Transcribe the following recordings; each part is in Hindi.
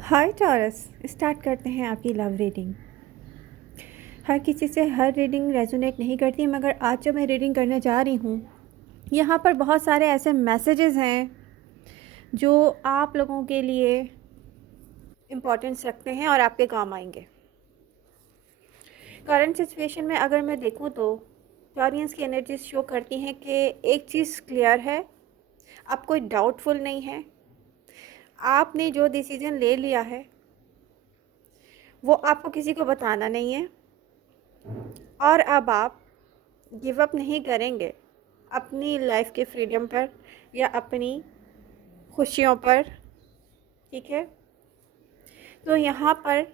हाय टॉरस, स्टार्ट करते हैं आपकी लव रीडिंग। हर किसी से हर रीडिंग रेजोनेट नहीं करती, मगर आज जो मैं रीडिंग करने जा रही हूँ यहाँ पर बहुत सारे ऐसे मैसेजेस हैं जो आप लोगों के लिए इम्पोर्टेंस रखते हैं और आपके काम आएंगे। करंट सिचुएशन में अगर मैं देखूँ तो टॉरियंस की एनर्जीज शो करती हैं कि एक चीज़ क्लियर है, आप कोई डाउटफुल नहीं है। आपने जो डिसीजन ले लिया है वो आपको किसी को बताना नहीं है और अब आप गिव अप नहीं करेंगे अपनी लाइफ के फ्रीडम पर या अपनी खुशियों पर। ठीक है, तो यहाँ पर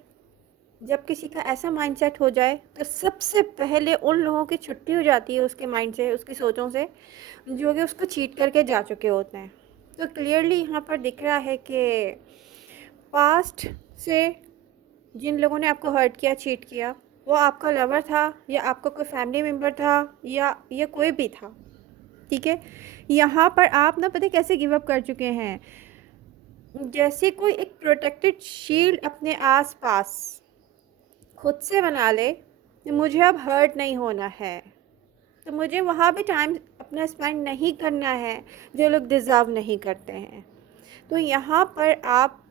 जब किसी का ऐसा माइंडसेट हो जाए तो सबसे पहले उन लोगों की छुट्टी हो जाती है उसके माइंड से, उसकी सोचों से, जो कि उसको चीट करके जा चुके होते हैं। तो क्लियरली यहाँ पर दिख रहा है कि पास्ट से जिन लोगों ने आपको हर्ट किया, चीट किया, वो आपका लवर था या आपका कोई फैमिली मेम्बर था या ये कोई भी था। ठीक है, यहाँ पर आप ना पता कैसे गिव अप कर चुके हैं, जैसे कोई एक प्रोटेक्टेड शील्ड अपने आसपास खुद से बना ले कि मुझे अब हर्ट नहीं होना है, तो मुझे वहाँ भी टाइम अपना स्पेंड नहीं करना है जो लोग डिज़र्व नहीं करते हैं। तो यहाँ पर आप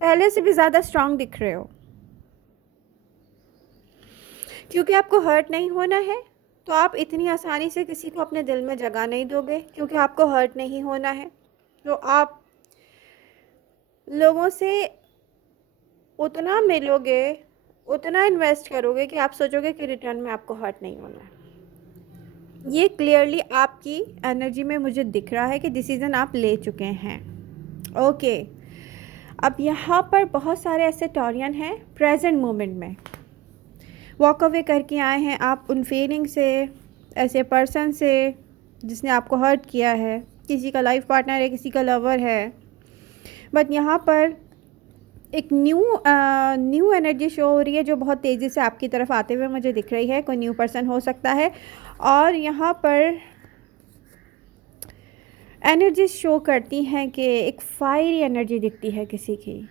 पहले से भी ज़्यादा स्ट्रांग दिख रहे हो, क्योंकि आपको हर्ट नहीं होना है तो आप इतनी आसानी से किसी को अपने दिल में जगह नहीं दोगे, क्योंकि आपको हर्ट नहीं होना है। तो आप लोगों से उतना मिलोगे, उतना इन्वेस्ट करोगे कि आप सोचोगे कि रिटर्न में आपको हर्ट नहीं होना है। ये क्लियरली आपकी एनर्जी में मुझे दिख रहा है कि डिसीज़न आप ले चुके हैं। ओके, अब यहाँ पर बहुत सारे ऐसे टॉरियन हैं प्रेजेंट मोमेंट में वॉक अवे करके आए हैं आप उन फीलिंग से, ऐसे पर्सन से जिसने आपको हर्ट किया है। किसी का लाइफ पार्टनर है, किसी का लवर है, बट यहाँ पर एक न्यू एनर्जी शो हो रही है जो बहुत तेज़ी से आपकी तरफ आते हुए मुझे दिख रही है। कोई न्यू पर्सन हो सकता है और यहाँ पर एनर्जी शो करती हैं कि एक फायरी एनर्जी दिखती है किसी की।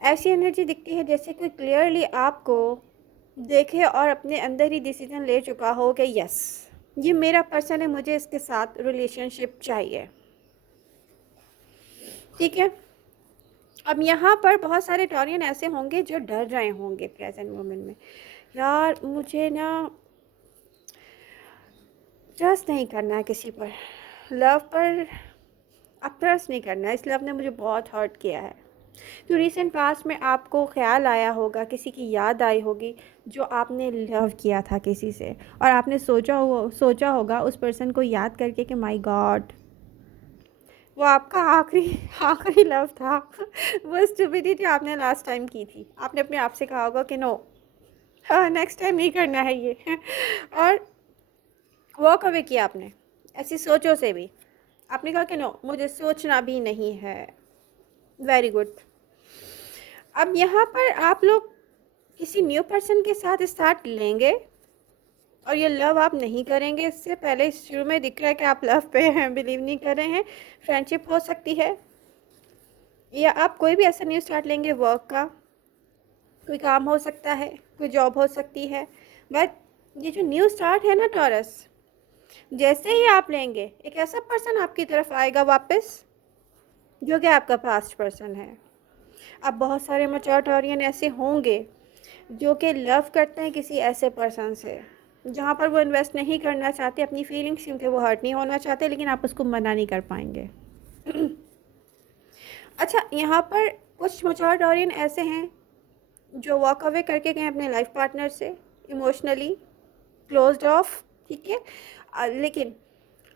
ऐसी एनर्जी दिखती है जैसे कि क्लियरली आपको देखे और अपने अंदर ही डिसीजन ले चुका हो कि यस, ये मेरा पर्सन है, मुझे इसके साथ रिलेशनशिप चाहिए। ठीक है, अब यहाँ पर बहुत सारे टॉरियन ऐसे होंगे जो डर रहे होंगे प्रेजेंट मोमेंट में, यार मुझे ना ट्रस्ट नहीं करना है किसी पर, लव पर अब ट्रस्ट नहीं करना है, इस लव ने मुझे बहुत हर्ट किया है। तो रिसेंट पास्ट में आपको ख्याल आया होगा, किसी की याद आई होगी जो आपने लव किया था किसी से, और आपने सोचा होगा उस पर्सन को याद करके कि माय गॉड वो आपका आखिरी आखिरी लव था। वो स्टुपिडिटी आपने लास्ट टाइम की थी, आपने अपने आप से कहा होगा कि नो, हाँ नेक्स्ट टाइम नहीं करना है ये और वॉक अवे किया आपने ऐसी सोचों से भी। आपने कहा कि नो, मुझे सोचना भी नहीं है। Very good. अब यहाँ पर आप लोग किसी न्यू पर्सन के साथ स्टार्ट लेंगे और ये लव आप नहीं करेंगे। इससे पहले शुरू में दिख रहा है कि आप लव पे हैं, बिलीव नहीं कर रहे हैं। फ्रेंडशिप हो सकती है या आप कोई भी ऐसा न्यू स्टार्ट लेंगे, वर्क का कोई काम हो सकता है, कोई जॉब हो सकती है। बट ये जो न्यू स्टार्ट है ना टॉरस, जैसे ही आप लेंगे एक ऐसा पर्सन आपकी तरफ आएगा वापस जो कि आपका पास्ट पर्सन है। अब बहुत सारे मैच्योर टॉरियन ऐसे होंगे जो कि लव करते हैं किसी ऐसे पर्सन से जहाँ पर वो इन्वेस्ट नहीं करना चाहते अपनी फीलिंग्स, क्योंकि वो हर्ट नहीं होना चाहते, लेकिन आप उसको मना नहीं कर पाएंगे। अच्छा, यहाँ पर कुछ मैच्योर टॉरियन ऐसे हैं जो वॉक अवे करके गए अपने लाइफ पार्टनर से, इमोशनली क्लोज्ड ऑफ। ठीक है, लेकिन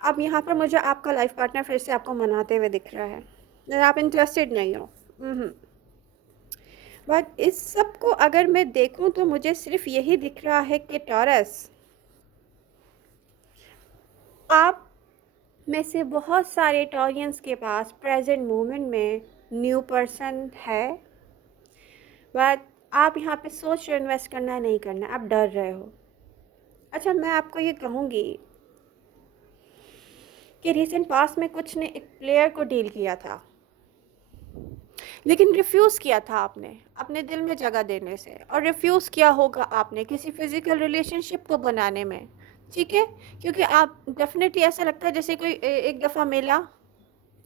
अब यहाँ पर मुझे आपका लाइफ पार्टनर फिर से आपको मनाते हुए दिख रहा है, आप इंटरेस्टेड नहीं हो। बट इस सब को अगर मैं देखूं तो मुझे सिर्फ यही दिख रहा है कि टॉरस, आप में से बहुत सारे टॉरियंस के पास प्रेजेंट मोमेंट में न्यू पर्सन है, बट आप यहाँ पे सोच रहे इन्वेस्ट करना है नहीं करना, आप डर रहे हो। अच्छा, मैं आपको ये कहूँगी कि रिसेंट पास्ट में कुछ ने एक प्लेयर को डील किया था लेकिन रिफ्यूज़ किया था आपने अपने दिल में जगह देने से, और रिफ्यूज़ किया होगा आपने किसी फिज़िकल रिलेशनशिप को बनाने में, ठीक है? क्योंकि आप डेफ़िनेटली ऐसा लगता है जैसे कोई एक दफ़ा मिला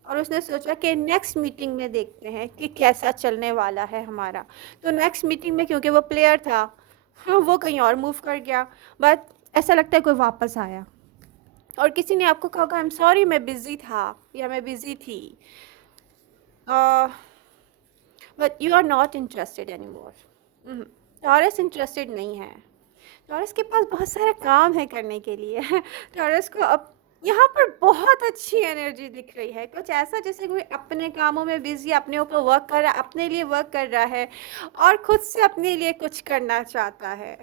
और उसने सोचा कि नेक्स्ट मीटिंग में देखते हैं कि कैसा चलने वाला है हमारा। तो नेक्स्ट मीटिंग में क्योंकि वो प्लेयर था, हाँ, वो कहीं और मूव कर गया, बट ऐसा लगता है कोई वापस आया और किसी ने आपको कहा होगा आई एम सॉरी मैं बिज़ी था या मैं बिज़ी थी, but you are not interested anymore. Taurus interested नहीं है। टॉरस के पास बहुत सारा काम है करने के लिए। टॉरस को अब यहाँ पर बहुत अच्छी एनर्जी दिख रही है, कुछ ऐसा जैसे कोई अपने कामों में बिजी, अपने ऊपर वर्क कर रहा है, अपने लिए वर्क कर रहा है और खुद से अपने लिए कुछ करना चाहता है।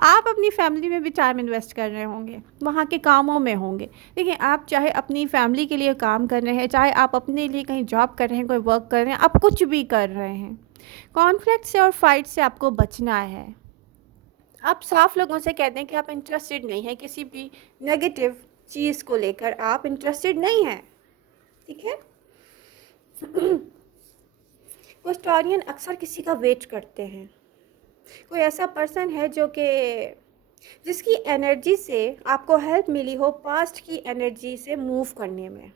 आप अपनी फैमिली में भी टाइम इन्वेस्ट कर रहे होंगे, वहाँ के कामों में होंगे। देखिए, आप चाहे अपनी फैमिली के लिए काम कर रहे हैं, चाहे आप अपने लिए कहीं जॉब कर रहे हैं, कोई वर्क कर रहे हैं, आप कुछ भी कर रहे हैं, कॉन्फ्लिक्ट से और फाइट से आपको बचना है। आप साफ लोगों से कहते हैं कि आप इंटरेस्टेड नहीं हैं, किसी भी नेगेटिव चीज़ को लेकर आप इंटरेस्टेड नहीं हैं, ठीक है? कुछ टॉरियन अक्सर किसी का वेट करते हैं। कोई ऐसा पर्सन है जो कि जिसकी एनर्जी से आपको हेल्प मिली हो पास्ट की एनर्जी से मूव करने में,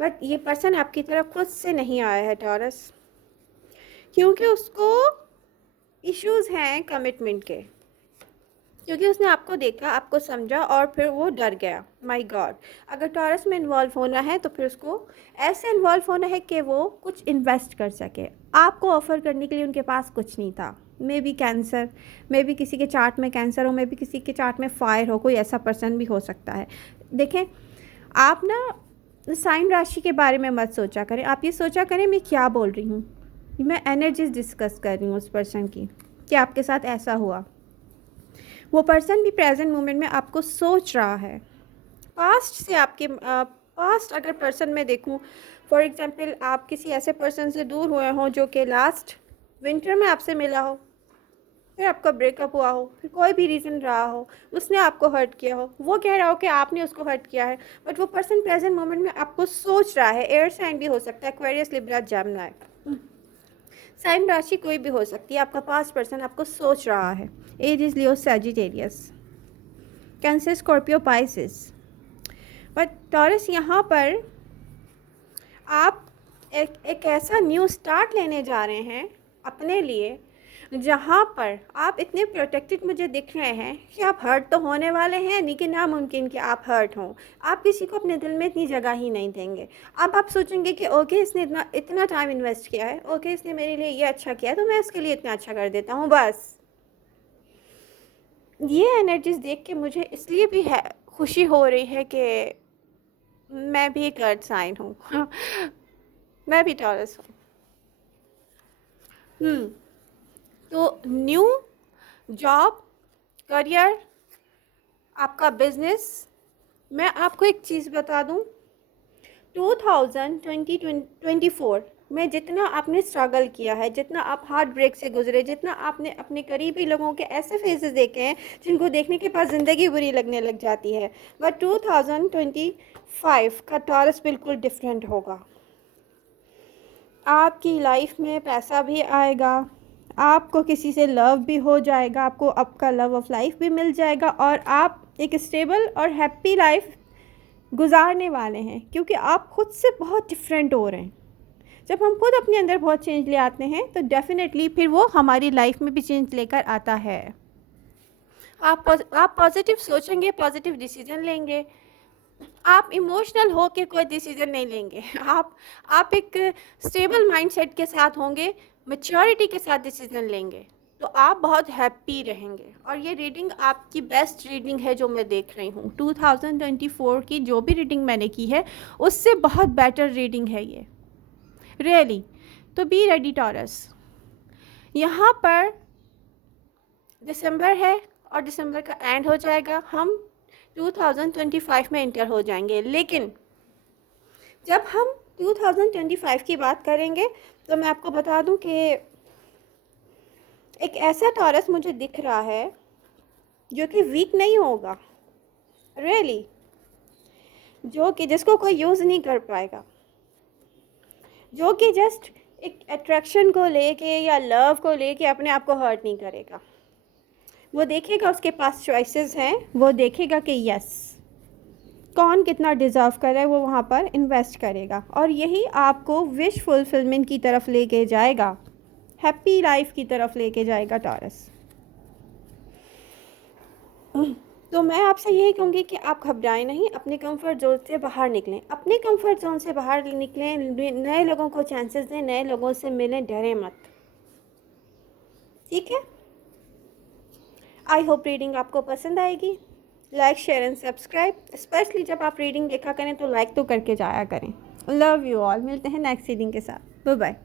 बट ये पर्सन आपकी तरफ खुद से नहीं आया है टॉरस, क्योंकि उसको इश्यूज़ हैं कमिटमेंट के, क्योंकि उसने आपको देखा, आपको समझा और फिर वो डर गया। माय गॉड, अगर टॉरस में इन्वॉल्व होना है तो फिर उसको ऐसे इन्वॉल्व होना है कि वो कुछ इन्वेस्ट कर सके। आपको ऑफ़र करने के लिए उनके पास कुछ नहीं था। May be cancer, may be किसी के चार्ट में कैंसर हो, मे बी किसी के चार्ट में फायर हो, कोई ऐसा पर्सन भी हो सकता है। देखें, आप ना साइन राशि के बारे में मत सोचा करें, आप ये सोचा करें मैं क्या बोल रही हूँ, मैं एनर्जीज डिस्कस कर रही हूँ उस पर्सन की कि आपके साथ ऐसा हुआ। वो पर्सन भी प्रेजेंट मोमेंट में आपको सोच रहा है। पास्ट से आपके पास्ट अगर पर्सन में देखूं, फॉर एग्जांपल आप किसी ऐसे पर्सन से दूर हुए हों जो कि लास्ट विंटर में आपसे मिला हो, फिर आपका ब्रेकअप हुआ हो, फिर कोई भी रीज़न रहा हो, उसने आपको हर्ट किया हो, वो कह रहा हो कि आपने उसको हर्ट किया है, बट वो पर्सन प्रेजेंट मोमेंट में आपको सोच रहा है। एयर साइन भी हो सकता है, एक्वेरियस, लिब्रा, जेमिनी, साइन राशि कोई भी हो सकती है। आपका पास्ट पर्सन आपको सोच रहा है। As is Leo, Sagittarius, Cancer, Scorpio, Pisces. But Taurus यहाँ पर आप एक ऐसा न्यू स्टार्ट लेने जा रहे हैं अपने लिए, जहाँ पर आप इतने प्रोटेक्टेड मुझे दिख रहे हैं कि आप हर्ट तो होने वाले हैं नहीं, कि नामुमकिन कि आप हर्ट हों। आप किसी को अपने दिल में इतनी जगह ही नहीं देंगे। अब आप सोचेंगे कि ओके, इसने इतना इतना टाइम इन्वेस्ट किया है, ओके इसने मेरे लिए ये अच्छा किया तो मैं इसके लिए इतना अच्छा कर देता हूँ। बस ये एनर्जीज देख के मुझे इसलिए भी है खुशी हो रही है कि मैं भी एक अर्थ साइन हूँ। मैं भी टॉरस हूँ। तो न्यू जॉब, करियर, आपका बिजनेस, मैं आपको एक चीज़ बता दूँ, 2024 में जितना आपने स्ट्रगल किया है, जितना आप हार्ट ब्रेक से गुजरे, जितना आपने अपने करीबी लोगों के ऐसे फेसेस देखे हैं जिनको देखने के बाद ज़िंदगी बुरी लगने लग जाती है, बट 2025 का टॉरस बिल्कुल डिफरेंट होगा। आपकी लाइफ में पैसा भी आएगा, आपको किसी से लव भी हो जाएगा, आपको आपका लव ऑफ लाइफ भी मिल जाएगा और आप एक स्टेबल और हैप्पी लाइफ गुजारने वाले हैं, क्योंकि आप खुद से बहुत डिफरेंट हो रहे हैं। जब हम खुद अपने अंदर बहुत चेंज ले आते हैं तो डेफिनेटली फिर वो हमारी लाइफ में भी चेंज लेकर आता है। आप पॉजिटिव सोचेंगे, पॉजिटिव डिसीजन लेंगे। आप इमोशनल हो के कोई डिसीजन नहीं लेंगे। आप एक स्टेबल माइंडसेट के साथ होंगे, मैच्योरिटी के साथ डिसीजन लेंगे, तो आप बहुत हैप्पी रहेंगे। और ये रीडिंग आपकी बेस्ट रीडिंग है जो मैं देख रही हूँ। 2024 की जो भी रीडिंग मैंने की है उससे बहुत बेटर रीडिंग है ये, रियली। तो बी रेडी टॉरस। यहाँ पर दिसंबर है और दिसंबर का एंड हो जाएगा, हम 2025 में इंटर हो जाएंगे। लेकिन जब हम 2025 की बात करेंगे तो मैं आपको बता दूं कि एक ऐसा टॉरस मुझे दिख रहा है जो कि वीक नहीं होगा, रियली, जो कि जिसको कोई यूज़ नहीं कर पाएगा। जो कि जस्ट एक अट्रैक्शन को लेके या लव को लेके अपने आप को हर्ट नहीं करेगा। वो देखेगा उसके पास चॉइसेस हैं, वो देखेगा कि यस कौन कितना डिज़र्व कर रहा है, वो वहाँ पर इन्वेस्ट करेगा, और यही आपको विश फुलफिलमेंट की तरफ लेके जाएगा, हैप्पी लाइफ की तरफ लेके जाएगा टॉरस। तो मैं आपसे यही कहूँगी कि आप घबराएं नहीं, अपने कंफर्ट जोन से बाहर निकलें, अपने कंफर्ट जोन से बाहर निकलें, नए लोगों को चांसेस दें, नए लोगों से मिलें, डरें मत। ठीक है, आई होप रीडिंग आपको पसंद आएगी। Like share and subscribe, specially जब आप रीडिंग देखा करें तो लाइक तो करके जाया करें। लव यू ऑल, मिलते हैं नेक्स्ट रीडिंग के साथ। Bye bye.